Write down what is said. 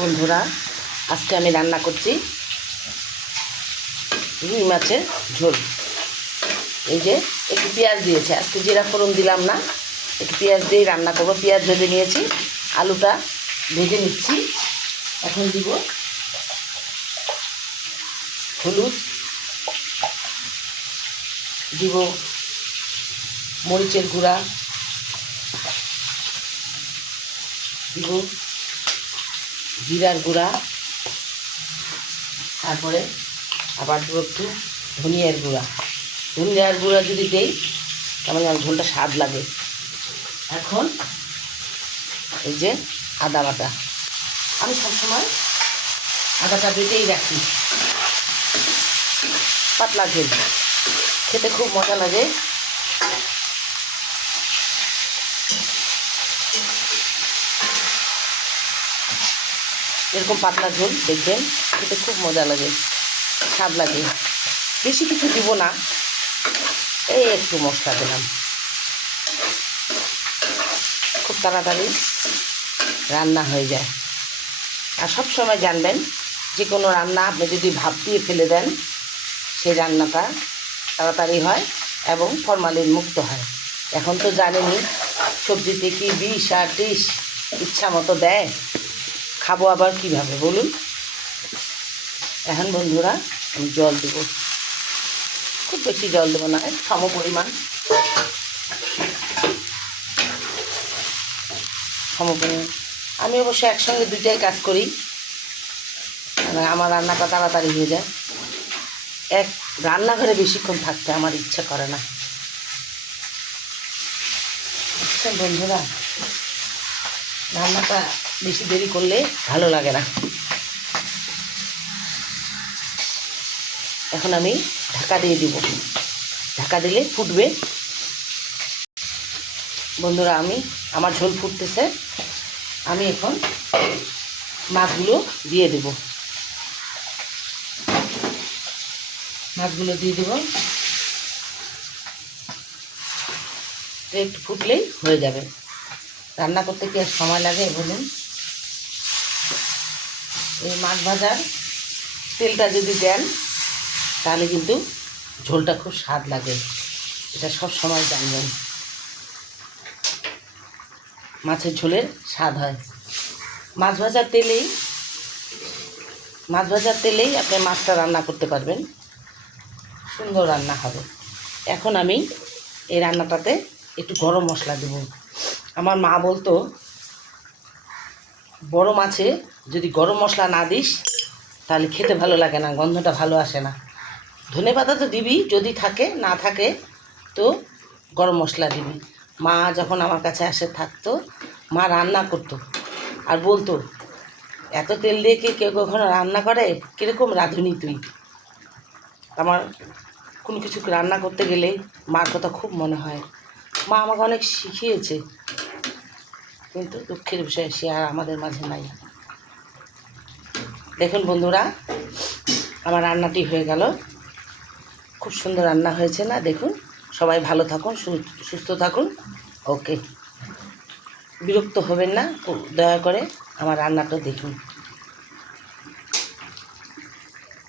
বন্ধুরা, আজকে আমি রান্না করছি রুই মাছের ঝোল। এই যে একটু পেঁয়াজ দিয়েছে, আজকে জিরা ফোড়ন দিলাম না, একটু পেঁয়াজ দিয়েই রান্না করবো। পেঁয়াজ ভেজে নিয়েছি, আলুটা ভেজে নিচ্ছি। এখন দিব হলুদ, দিব মরিচের গুঁড়া, দিব জিরার গুঁড়া, তারপরে আবার দেবো একটু ধনিয়ার গুঁড়া। ধনিয়ার গুঁড়া যদি দেই তাহলে আমার ঝোলটা স্বাদ লাগে। এখন এই যে আদা বাটা, আমি সবসময় আদাটা বেটেই রাখি। পাতলা ঝোল খেতে খুব মজা লাগে। এরকম পাতলা ঝোল দেখবেন খেতে খুব মজা লাগে, স্বাদ লাগে। বেশি কিছু দিব না, এই একটু মশলা দিলাম। খুব তাড়াতাড়ি রান্না হয়ে যায়। আর সব সময় জানবেন, যে কোনো রান্না আপনি যদি ভাপ দিয়ে ফেলে দেন, সেই রান্নাটা তাড়াতাড়ি হয় এবং ফরমালিন মুক্ত হয়। এখন তো জানেনই সবজিতে কি বিষ আর টিস ইচ্ছা মতো দেয়, খাবো আবার কিভাবে বলুন। এখন বন্ধুরা আমি জল দেবো, খুব বেশি জল দেবো না, সম পরিমাণ আমি অবশ্য একসঙ্গে দুইটাই কাজ করি, আমার রান্নাটা তাড়াতাড়ি হয়ে যায়। রান্নাঘরে বেশিক্ষণ থাকতে আমার ইচ্ছা করে না। আচ্ছা বন্ধুরা, রান্নাটা বেশি দেরি করলে ভালো লাগে না। এখন আমি ঢাকা দিয়ে দিব, ঢাকা দিলে ফুটবে। বন্ধুরা, আমার ঝোল ফুটতেছে, আমি এখন মাছগুলো দিয়ে দেব। মাছগুলো দিয়ে দেব, একটু ফুটলেই হয়ে যাবে। রান্না করতে কি আর সময় লাগে বলুন। এই মাছ ভাজার তেলটা যদি দেন তাহলে কিন্তু ঝোলটা খুব স্বাদ লাগে, এটা সব সময় জানবেন। মাছের ঝোলের স্বাদ হয় মাছ ভাজার তেলেই আপনি মাছটা রান্না করতে পারবেন, সুন্দর রান্না হবে। এখন আমি এই রান্নাটাতে একটু গরম মশলা দেব। আমার মা বলতো, বড় মাছে যদি গরম মশলা না দিস তাহলে খেতে ভালো লাগে না, গন্ধটা ভালো আসে না। ধনেপাতা তো দিবি যদি থাকে, না থাকে তো গরম মশলা দিবি। মা যখন আমার কাছে থাকতো, মা রান্না করতো আর বলতো, এত তেল দিয়ে কি কেউ কখনো রান্না করে, কীরকম রাঁধুনি তুই। আমার কোনো কিছু রান্না করতে গেলে মার কথা খুব মনে হয়। মা আমাকে অনেক শিখিয়েছে, কিন্তু দুঃখের বিষয় সে আর আমাদের মাঝে নাই। দেখুন বন্ধুরা, আমার রান্নাটি হয়ে গেল, খুব সুন্দর রান্না হয়েছে না? দেখুন, সবাই ভালো থাকুন, সুস্থ থাকুন। ওকে, বিরক্ত হবেন না, দয়া করে আমার রান্নাটা দেখুন।